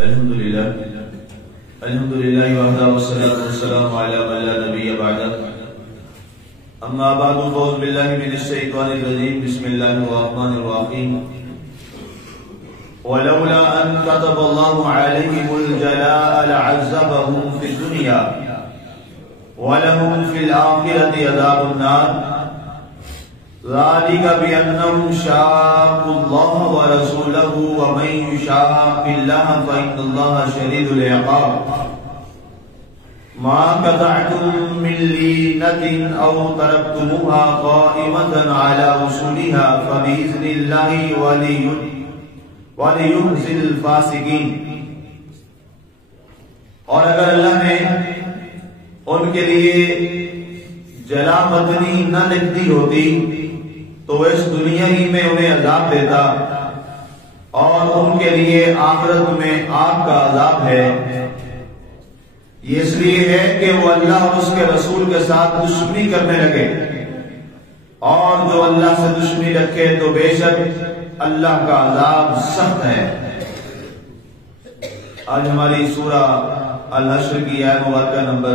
الحمدللہ وحدہ والصلاة والسلام علی من لا نبی بعدہ اما بعد فاعوذ باللہ من الشیطان الرجیم بسم اللہ الرحمن الرحیم ولولا ان كتب الله عليهم الجلاء لعذبهم في الدنيا ولهم في الآخرة عذاب النار ذلك بأنهم شاقوا الله ورسوله ومن يشاق الله فإن الله شديد العقاب ما قطعتم من لينة أو تركتموها قائمة على أصولها فبإذن الله وليخزي الفاسقين. اور اگر اللہ نے ان کے لیے جلا بدنی نہ لکھتی ہوتی تو اس دنیا ہی میں انہیں عذاب دیتا اور ان کے لیے آخرت میں آگ کا عذاب ہے. یہ اس لیے ہے کہ وہ اللہ اور اس کے رسول کے ساتھ دشمنی کرنے لگے اور جو اللہ سے دشمنی رکھے تو بے شک اللہ کا عذاب سخت ہے. آج ہماری سورہ الحشر کی آیت مبارکہ نمبر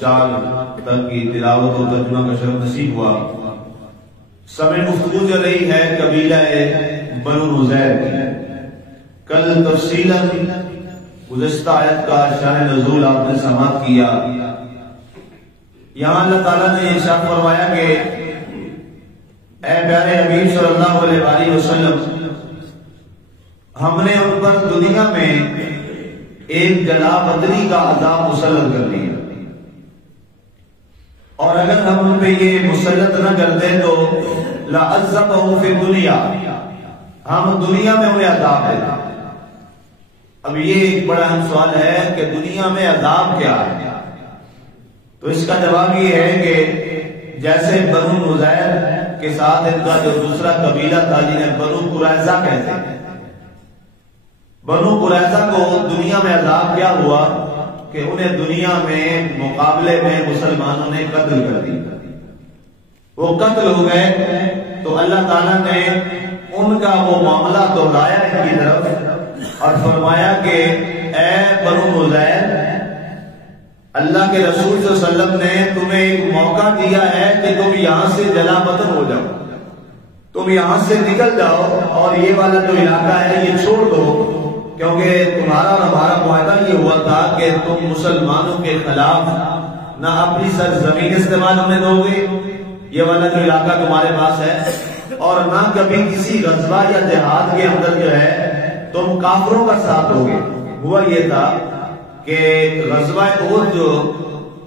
4 تک کی تلاوت اور ترجمہ کا شرف نصیب ہوا. سمع گفتگو چل رہی ہے قبیلہ بنو نذیر کی. کل تفصیلا گزشتہ آیت کا شان نزول آپ نے سماعت کیا. یہاں اللہ تعالیٰ نے ارشاد فرمایا کہ اے پیارے حبیب صلی اللہ علیہ وآلہ وسلم ہم نے ان پر دنیا میں ایک جلا بدری کا عذاب مسلط کر دیا اور اگر ہم ان پہ یہ مسلط نہ کرتے تو لعذبهم فی الدنیا ہم دنیا میں انہیں عذاب دیتے. اب یہ ایک بڑا اہم سوال ہے کہ دنیا میں عذاب کیا ہے؟ تو اس کا جواب یہ ہے کہ جیسے بنو نذیر کے ساتھ ان کا جو دوسرا قبیلہ تھا جنہیں بنو قریظہ کہتے ہیں, بنو قریظہ کو دنیا میں عذاب کیا ہوا کہ انہیں دنیا میں مقابلے میں مسلمانوں نے قتل کر دیا. وہ قتل ہو گئے تو اللہ تعالیٰ نے ان کا وہ معاملہ دہرایا ان کی طرف اور فرمایا کہ اے بنو نذیر اللہ کے رسول صلی اللہ علیہ وسلم نے تمہیں ایک موقع دیا ہے کہ تم یہاں سے جلا وطن ہو جاؤ, تم یہاں سے نکل جاؤ اور یہ والا جو علاقہ ہے یہ چھوڑ دو, کیونکہ تمہارا اور ہمارا معاہدہ یہ ہوا تھا کہ تم مسلمانوں کے خلاف نہ اپنی سرزمین استعمال ہونے دو گے, یہ والا جو علاقہ تمہارے پاس ہے, اور نہ کبھی کسی غزوہ یا جہاد کے اندر جو ہے تم کافروں کا ساتھ ہوگے. ہوا یہ تھا کہ غزوہ احد جو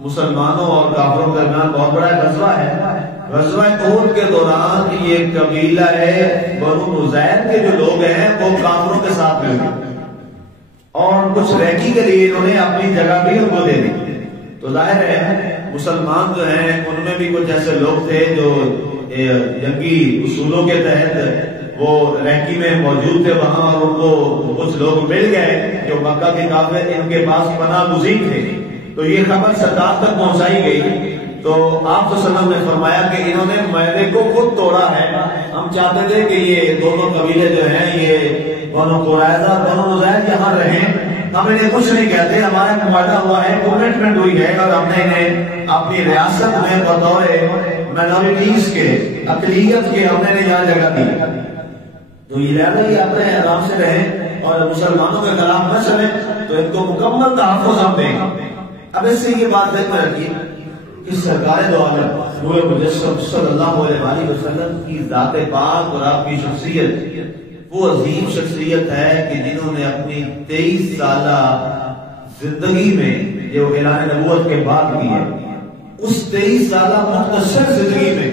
مسلمانوں اور کافروں کے درمیان بہت بڑا غزوہ ہے, غزوہ احد کے دوران یہ قبیلہ ہے بنو نذیر کے جو لوگ ہیں وہ کافروں کے ساتھ مل گئے اور کچھ ریکی کے لیے انہوں نے اپنی جگہ بھی ان کو دے دی. تو ظاہر ہے مسلمان جو ہیں ان میں بھی کچھ ایسے لوگ تھے جو جنگی اصولوں کے تحت وہ ریکی میں موجود تھے وہاں, اور ان کو کچھ لوگ مل گئے جو مکہ کے کافر ان کے پاس پناہ گزین تھے. تو یہ خبر سرکار تک پہنچائی گئی تو آپ صلی اللہ علیہ وسلم نے فرمایا کہ انہوں نے معاہدے کو خود توڑا ہے. ہم چاہتے تھے کہ یہ دونوں قبیلے جو ہیں یہ بنو قریظہ اور بنو نذیر یہاں رہیں, ہم انہیں کچھ نہیں کہتے, ہمارا معاہدہ ہوا ہے, کمٹمنٹ ہوئی ہے اور ہم نے انہیں اپنی ریاست میں بطور مائنورٹیز کے اقلیت کے ہم نے یہاں جگہ دی. تو یہ لہذا یہ اپنے آرام سے رہیں اور مسلمانوں کے خلاف نہ چلیں تو ان کو مکمل تحفظ ہم دیں گے. اب اس سے یہ بات ذہن میں رکھیے کہ سرکار دو عالم نور مجسم صلی اللہ علیہ وآلہ وسلم کی ذات پاک اور آپ کی شخصیت وہ عظیم شخصیت ہے کہ جنہوں نے اپنی 23 سالہ زندگی میں جو اعلان نبوت کے بعد کی ہے, اس 23 سالہ مختصر زندگی میں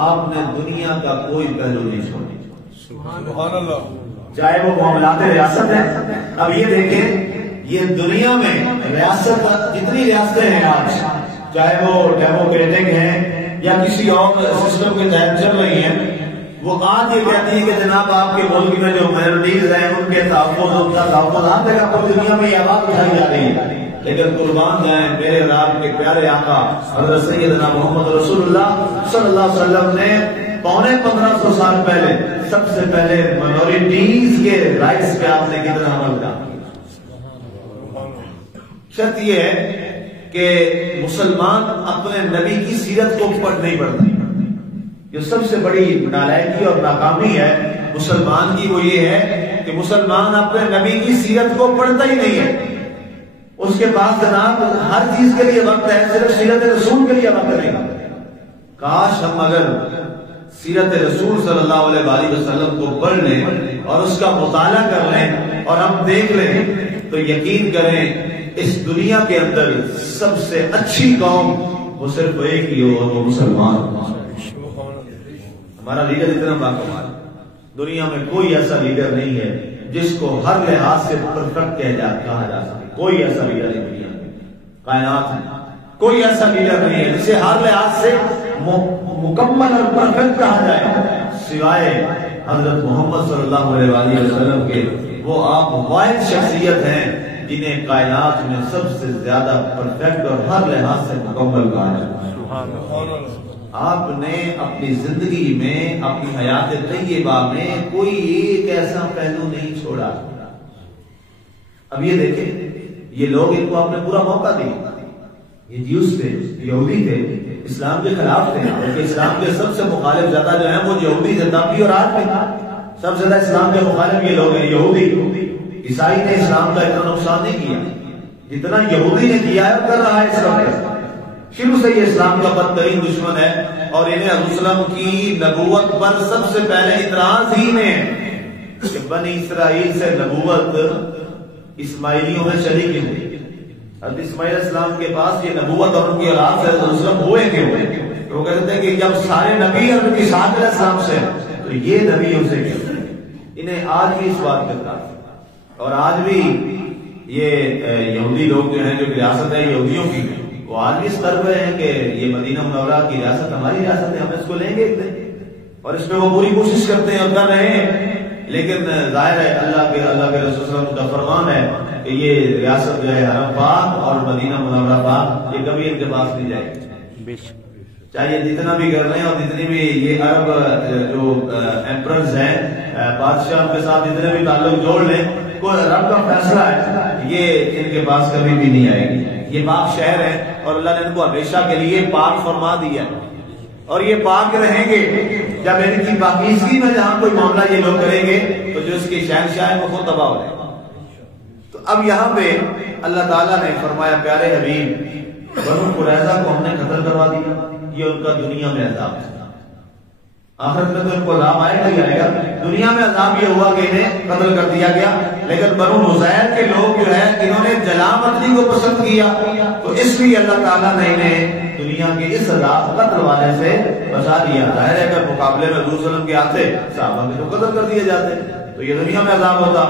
آپ نے دنیا کا کوئی پہلو نہیں چھوڑا. سبحان اللہ. چاہے وہ معاملات ریاست ہے, اب یہ دیکھیں یہ دنیا میں ریاست جتنی ریاستیں ہیں آج, چاہے وہ ڈیموکریٹک ہیں یا کسی اور سسٹم کے تحت چل رہی ہیں, وہ آج یہ کہتی ہے کہ جناب آپ کے ملک میں جو مائنورٹیز ہیں ان کے تحفظ, ان کا تحفظ ہر جگہ پر دنیا میں یہ آواز اٹھائی جا رہی ہے. لیکن قربان جائیں میرے اور آپ کے پیارے آقا حضرت سیدنا محمد رسول اللہ صلی اللہ علیہ وسلم نے 1500 سال پہلے سب سے پہلے مائنورٹیز کے رائٹس پہ آپ نے کتنا عمل کیا. شرط یہ ہے کہ مسلمان اپنے نبی کی سیرت کو نہیں پڑھتا. جو سب سے بڑی نالائکی اور ناکامی ہے مسلمان کی وہ یہ ہے کہ مسلمان اپنے نبی کی سیرت کو پڑھتا ہی نہیں ہے. اس کے پاس جناب ہر چیز کے لیے وقت ہے، صرف سیرت رسول کے لیے وقت نہیں. کاش ہم اگر سیرت رسول صلی اللہ علیہ وآلہ وسلم کو پڑھ لیں اور اس کا مطالعہ کر لیں اور ہم دیکھ لیں تو یقین کریں اس دنیا کے اندر سب سے اچھی قوم وہ صرف ایک ہی ہو، وہ مسلمان. ہمارا لیڈر اتنا باکمال، دنیا میں کوئی ایسا لیڈر نہیں ہے جس کو ہر لحاظ سے پرفیکٹ کہا جا سکے. کوئی ایسا لیڈر نہیں دنیا میں، کائنات میں کوئی ایسا لیڈر نہیں ہے جسے ہر لحاظ سے مکمل اور پرفیکٹ کہا جائے سوائے حضرت محمد صلی اللہ علیہ وآلہ وسلم کے. وہ آپ واحد شخصیت ہیں جنہیں کائنات میں سب سے زیادہ پرفیکٹ اور ہر لحاظ سے مکمل کہا جائے. آپ نے اپنی زندگی میں اپنی حیات طیبہ میں کوئی ایک ایسا پہلو نہیں چھوڑا. اب یہ دیکھیں یہ لوگ ان کو آپ نے پورا موقع دیا. یہ جیوس تھے، یہودی تھے، اسلام کے خلاف تھے، بلکہ اسلام کے سب سے مخالف زیادہ جو ہیں وہ یہودی تھے تب بھی اور آج بھی. سب سے زیادہ اسلام کے مخالف یہ لوگ ہیں یہودی. عیسائی نے اسلام کا اتنا نقصان نہیں کیا جتنا یہودی نے کیا ہے، کر رہا ہے اس وقت. شروع سے یہ اسلام کا بدترین دشمن ہے اور انہیں حضور صلی اللہ علیہ وسلم کی نبوت پر سب سے پہلے اعتراض ہی میں کہ بنی اسرائیل سے نبوت اسماعیلیوں میں شریک ہوئی. حضرت اسماعیل علیہ السلام کے پاس یہ نبوت اور ان کی اولاد سے حضور صلی اللہ علیہ وسلم ہوئے کہ وہ کہتے ہیں کہ جب سارے نبی حضرت اسحاق علیہ السلام سے تو یہ نبی ان سے کیا. انہیں آج بھی اس بات کرتا اور آج بھی یہ یہودی لوگ جو ہیں جو ریاست ہے یہودیوں کی وہ آج بھی اس طرح پہ ہیں کہ یہ مدینہ منورہ کی ریاست ہماری ریاست ہے، ہم اس کو لیں گے ایک دن، اور اس میں وہ پوری کوشش کرتے ہیں اور کر رہے ہیں. لیکن ظاہر ہے اللہ کے رسول صلی اللہ علیہ وسلم کا فرمان ہے کہ یہ ریاست جو ہے حرم پاک اور مدینہ منورہ پاک یہ کبھی ان کے پاس نہیں جائے گی. چاہیے جتنا بھی کر رہے ہیں اور جتنی بھی یہ عرب جو ایمپررز ہیں بادشاہ کے ساتھ جتنے بھی تعلق جوڑ لیں، کوئی رب کا فیصلہ ہے یہ ان کے پاس کبھی بھی نہیں آئے گی. یہ پاک شہر ہے اور اللہ نے ان کو ہمیشہ کے لیے پاک فرما دیا اور یہ پاک رہیں گے. جب ان کی پاکیزگی میں جہاں کوئی معاملہ یہ لوگ کریں گے تو جو اس کی شہنشاہ ہے وہ خود تباہ ہو جائے گا. تو اب یہاں پہ اللہ تعالیٰ نے فرمایا پیارے حبیب بنو قریظہ کو ہم نے قتل کروا دیا. یہ ان کا دنیا میں عذاب ہے. آخرت میں تو ان کو عذاب آئے گا ہی آئے گا. دنیا میں عذاب یہ ہوا کہ انہیں قتل کر دیا گیا. لیکن بنو نذیر کے لوگ جو ہے انہوں نے جلامتی کو پسند کیا تو اس لیے اللہ تعالیٰ نے انہیں دنیا کے اس عذاب قتل والے سے بچا لیا. ظاہر ہے اگر مقابلے میں حضور صلی اللہ علیہ وسلم کے آتے صحابہ کے تو قتل کر دیے جاتے تو یہ دنیا میں عذاب ہوتا.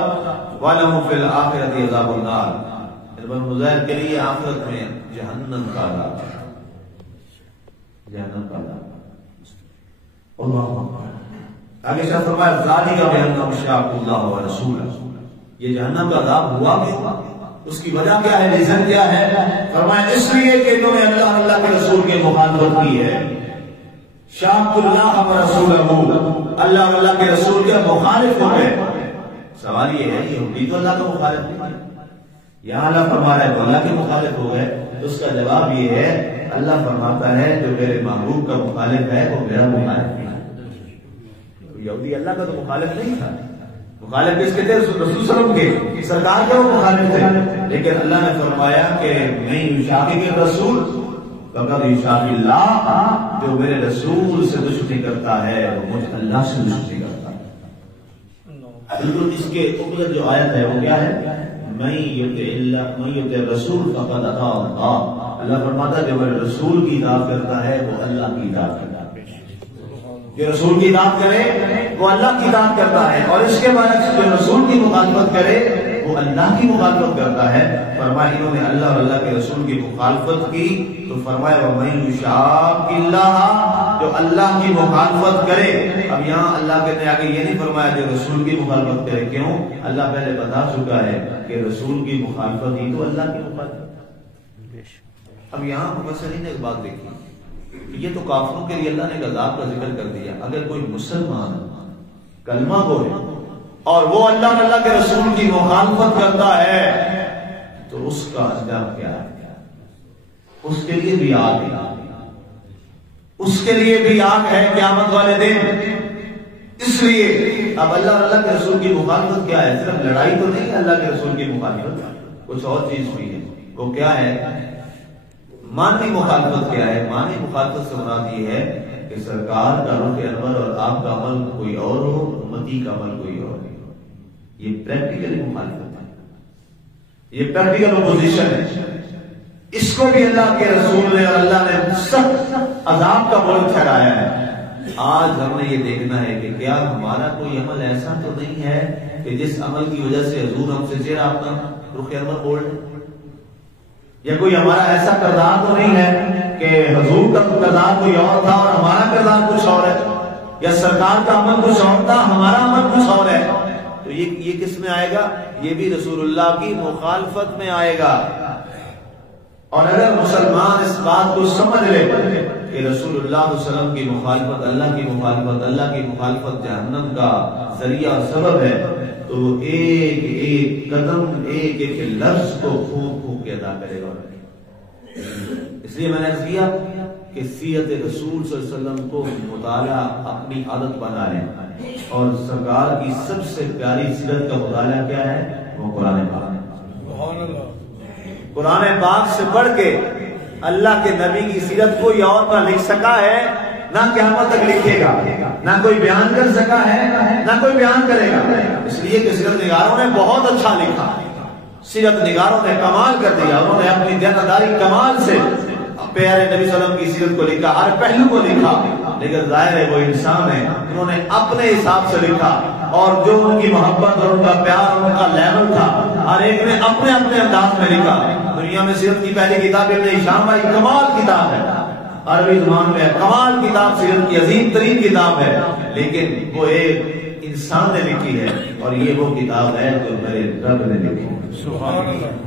وَلَهُمْ فِي الْآخِرَةِ عَذَابُ النَّارِ. بنو نذیر کے لیے آخرت میں جہنم کا عذاب، جہنم کا عذاب. آگے سے فرمایا ذَلِكَ بِأَنَّهُمْ شَاقُّوا اللَّهَ وَرَسُولَهُ. یہ جہنم کا عذاب ہوا کیوں؟ اس کی وجہ کیا ہے، ریزن کیا ہے؟ فرمایا اس لیے کہ انہوں نے اللہ کے رسول کے مخالفت کی ہے. شاقوا اللہ ورسولہ، اللہ کے رسول کے مخالف ہو گئے. سوال یہ ہے یہودی تو اللہ کا مخالف نہیں، یہاں اللہ فرما رہا ہے تو اللہ کے مخالف ہو گئے. تو اس کا جواب یہ ہے اللہ فرماتا ہے جو میرے محبوب کا مخالف ہے وہ میرا مخالف نہیں. یہودی اللہ کا تو مخالف نہیں تھا. مخالف کس کے تھے؟ رسول صلی اللہ علیہ وسلم کے، سرکار کے وہ مخالف تھے. لیکن اللہ نے فرمایا کہ میں یشاقق الرسول فقد یشاق اللہ، جو میرے رسول سے دشمنی کرتا ہے وہ مجھ اللہ سے دشمنی کرتا ہے. بالکل اس کے اوپر جو آیت ہے وہ کیا ہے؟ میں یطع الرسول فقد اطاع اللہ. اللہ فرماتا ہے جو میرے رسول کی اطاعت کرتا ہے وہ اللہ کی اطاعت کرتا ہے. جو رسول کی اطاعت کرے وہ اللہ کی اطاعت کرتا ہے، اور اس کے برعکس جو رسول کی مخالفت کرے وہ اللہ کی مخالفت کرتا ہے. فرمایا انہوں نے اللہ اور اللہ کے رسول کی مخالفت کی تو فرمایا وَمَن يُشَاقِ اللَّهَ، جو اللہ کی مخالفت کرے. اب یہاں اللہ کے آگے یہ نہیں فرمایا جو رسول کی مخالفت کرے. کیوں؟ اللہ پہلے بتا چکا ہے کہ رسول کی مخالفت ہی تو اللہ کی مخالفت. اب یہاں مفسرین نے ایک بات دیکھی، یہ تو کافروں کے لیے اللہ نے عذاب کا ذکر کر دیا. اگر کوئی مسلمان کلمہ گو ہے اور وہ اللہ اور اللہ کے رسول کی مخالفت کرتا ہے تو تو اس کا انجام کیا ہے؟ اس کے لیے بھی آگ ہے، اس کے لیے بھی آگ ہے قیامت والے دن۔ اس لیے اب اللہ کے رسول کی مخالفت کیا ہے؟ صرف لڑائی تو نہیں ہے اللہ کے رسول کی مخالفت، کچھ اور چیز بھی ہے۔ وہ کیا ہے؟ مانی مخالفت کیا ہے؟ مانی مخالفت سے مراد یہ ہے کہ سرکار کا رخ انور اور آپ کا عمل کوئی اور ہو، امتی کا عمل کوئی اور ہو۔ یہ پریکٹیکلی مخالفت ہے، یہ پریکٹیکل اپوزیشن ہے۔ اس کو بھی اللہ کے رسول نے اور اللہ نے سخت عذاب کا مورد ٹھہرایا ہے۔ آج ہم نے یہ دیکھنا ہے کہ کیا ہمارا کوئی عمل ایسا تو نہیں ہے کہ جس عمل کی وجہ سے حضور ہم سے چہرہ اپنا رخ انور بول رہے، یا کوئی ہمارا ایسا کردار تو نہیں ہے کہ حضور کا کردار کوئی اور تھا اور ہمارا کردار کچھ اور ہے، یا سرکار کا عمل کچھ اور تھا ہمارا عمل کچھ اور ہے۔ تو یہ کس میں آئے گا؟ یہ بھی رسول اللہ کی مخالفت میں آئے گا۔ اور اگر مسلمان اس بات کو سمجھ لے کہ رسول اللہ صلی اللہ علیہ وسلم کی مخالفت اللہ کی مخالفت، اللہ کی مخالفت جہنم کا ذریعہ اور سبب ہے، تو وہ ایک ایک قدم، ایک ایک لفظ کو پھونک پھونک کے ادا کرے گا۔ اس لیے میں نے عرض کیا کہ سیرت رسول صلی اللہ علیہ وسلم کو مطالعہ اپنی عادت بنا لیں، اور سرکار کی سب سے پیاری سیرت کا مطالعہ کیا ہے؟ وہ قرآن پاک ہے۔ قرآن پاک سے پڑھ کے اللہ کے نبی کی سیرت کوئی اور نہ لکھ سکا ہے، نہ قیامت تک لکھے گا، نہ کوئی بیان کر سکا ہے، نہ کوئی بیان کرے گا۔ اس لیے کہ سیرت نگاروں نے بہت اچھا لکھا، سیرت نگاروں نے کمال کر دیا، انہوں نے اپنی دیانتداری کمال سے پیارے نبی صلی اللہ علیہ وسلم کی سیرت کو لکھا، ہر پہلو کو لکھا، لیکن ظاہر ہے وہ انسان ہے، انہوں نے اپنے حساب سے لکھا، اور جو ان کی محبت اور ان کا پیار اور ان کا لیول تھا، ہر ایک نے اپنے اپنے انداز میں لکھا۔ دنیا میں سیرت کی پہلی کتاب ابن ہشام بھائی کمال کتاب ہے، عربی زبان میں کمال کتاب، سیرت کی عظیم ترین کتاب ہے، لیکن وہ ایک انسان نے لکھی ہے، اور یہ وہ کتاب ہے جو میرے رب نے لکھی ہے۔ سبحان اللہ۔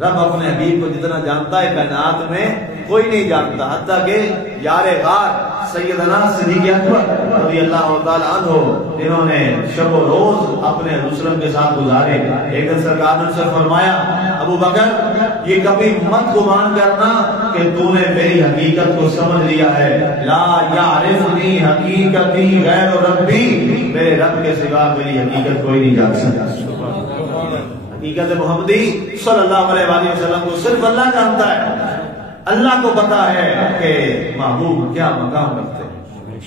رب اپنے حبیب کو جتنا جانتا ہے کائنات میں کوئی نہیں جانتا، حتیٰ کہ یار غار سیدنا صدیق اکبر رضی اللہ تعالی عنہ جنہوں نے شب و روز اپنے وسلم کے ساتھ گزارے، ایک دن سرکار نے سے فرمایا، ابو بکر یہ کبھی مت گمان کرنا کہ تو نے میری حقیقت کو سمجھ لیا ہے، لا یعرفنی حقیقتی غیر ربی، میرے رب کے سوا میری حقیقت کوئی نہیں جان سکتا۔ حقیقت محمدی صلی اللہ علیہ وآلہ وسلم کو صرف اللہ جانتا ہے۔ اللہ کو پتا ہے کہ محبوب کیا مقام رکھتے ہیں،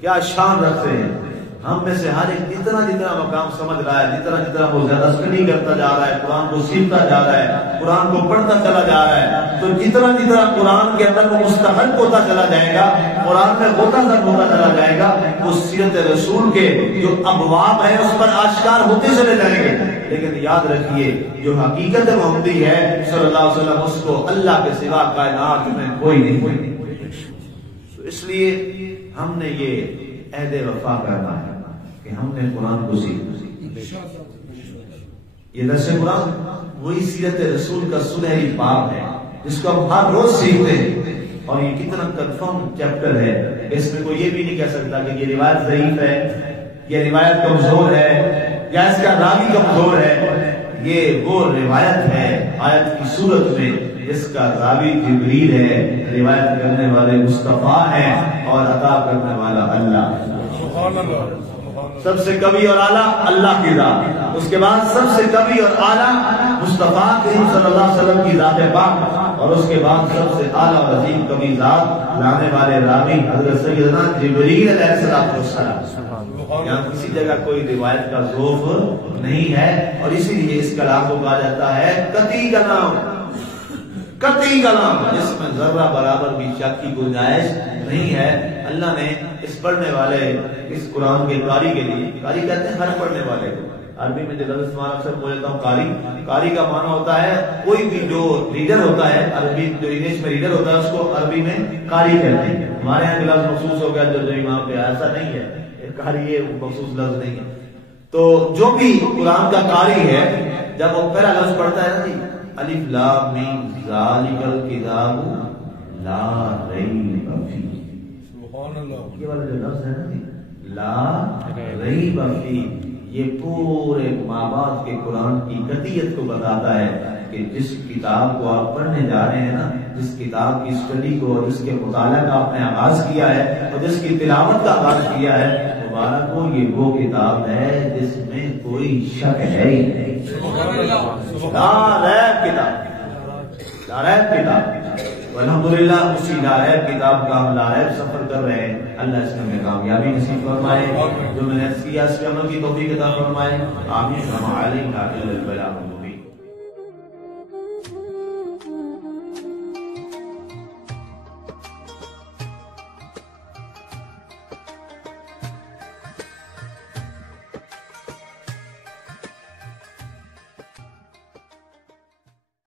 کیا شان رکھتے ہیں۔ ہم میں سے ہر ایک جتنا جتنا مقام سمجھ رہا ہے، جتنا جتنا وہ زیادہ اسٹڈی کرتا جا رہا ہے، قرآن کو سیکھتا جا رہا ہے، قرآن کو پڑھتا چلا جا رہا ہے، تو جتنا جتنا قرآن کے اندر وہ مستحق ہوتا چلا جائے گا، قرآن میں ہوتا چلا جائے گا، وہ سیرت رسول کے جو ابواب ہیں اس پر آشکار ہوتے چلے جائیں گے۔ لیکن یاد رکھیے جو حقیقت محمدی ہے صلی اللہ علیہ وسلم، اس کو اللہ کے سوا کائنات میں کوئی نہیں۔ تو اس لیے ہم نے یہ عہد وفا کرنا ہے کہ ہم نے قرآن کو سیکھنا۔ یہ درس قرآن وہی سیرت رسول کا سنہری باب ہے جس کو ہم ہر روز سیکھتے ہیں، اور یہ کتنا کنفرم چیپٹر ہے، اس میں کوئی یہ بھی نہیں کہہ سکتا کہ یہ روایت ضعیف ہے، یہ روایت کمزور ہے، یا اس کا راوی کمزور ہے۔ یہ وہ روایت ہے آیت کی صورت میں جس کا راوی جبریل ہے، روایت کرنے والے مصطفیٰ ہیں، اور عطا کرنے والا اللہ۔ سب سے کبھی اور اعلیٰ اللہ کی ذات، اس کے بعد سب سے کبھی اور اعلیٰ مصطفیٰ کریم صلی اللہ علیہ وسلم کی ذات پاک، اور اس کے بعد سب سے اعلیٰ اور عظیم کبھی ذات لانے والے راوی حضرت سیدنا جبریل علیہ السلام۔ یہاں کسی جگہ کوئی روایت کا ذوف نہیں ہے، اور اسی لیے اس کلام کو کہا جاتا ہے قطعی کلام، قطعی کلام جس میں ذرہ برابر بھی شک کی گنجائش نہیں ہے۔ اللہ نے اس پڑھنے والے، اس قرآن کے قاری کے لیے، قاری کہتے ہیں ہر پڑھنے والے کو، عربی میں جو لفظ استعمال اکثر بولتا ہوں قاری، قاری کا معنی ہوتا ہے کوئی بھی جو ریڈر ہوتا ہے، عربی جو انگلش میں ریڈر ہوتا ہے اس کو عربی میں قاری کہتے ہیں۔ ہمارے یہاں لفظ مخصوص ہو گیا جو امام پہ، ایسا نہیں ہے، قاری یہ مخصوص لفظ نہیں ہے۔ تو جو بھی قرآن کا قاری ہے، جب وہ پہلا لفظ پڑھتا ہے نا جی الف لام میم ذالک الکتاب لا ریب فیہ، سبحان اللہ، یہ والا جو لفظ ہے نا جی لا ریب فیہ، یہ پورے مابعد کے قرآن کی قطعیت کو بتاتا ہے کہ جس کتاب کو آپ پڑھنے جا رہے ہیں نا، جس کتاب کی اسٹڈی کو اور جس کے مطالعہ کا آپ نے آغاز کیا ہے اور جس کی تلاوت کا آغاز کیا ہے، مبارک ہو، یہ وہ کتاب ہے جس میں کوئی شک ہے ہی نہیں۔ لا ریب کتاب، لا ریب کتاب، الحمدللہ اسی لا ریب کتاب کا ہم لا ریب سفر کر رہے ہیں۔ اللہ اس میں ہمیں کامیابی نصیب فرمائے، جو میں نے کیا اس پہ عمل کی توفیق عطا فرمائے، آمین۔ وما علینا الا البلاغ۔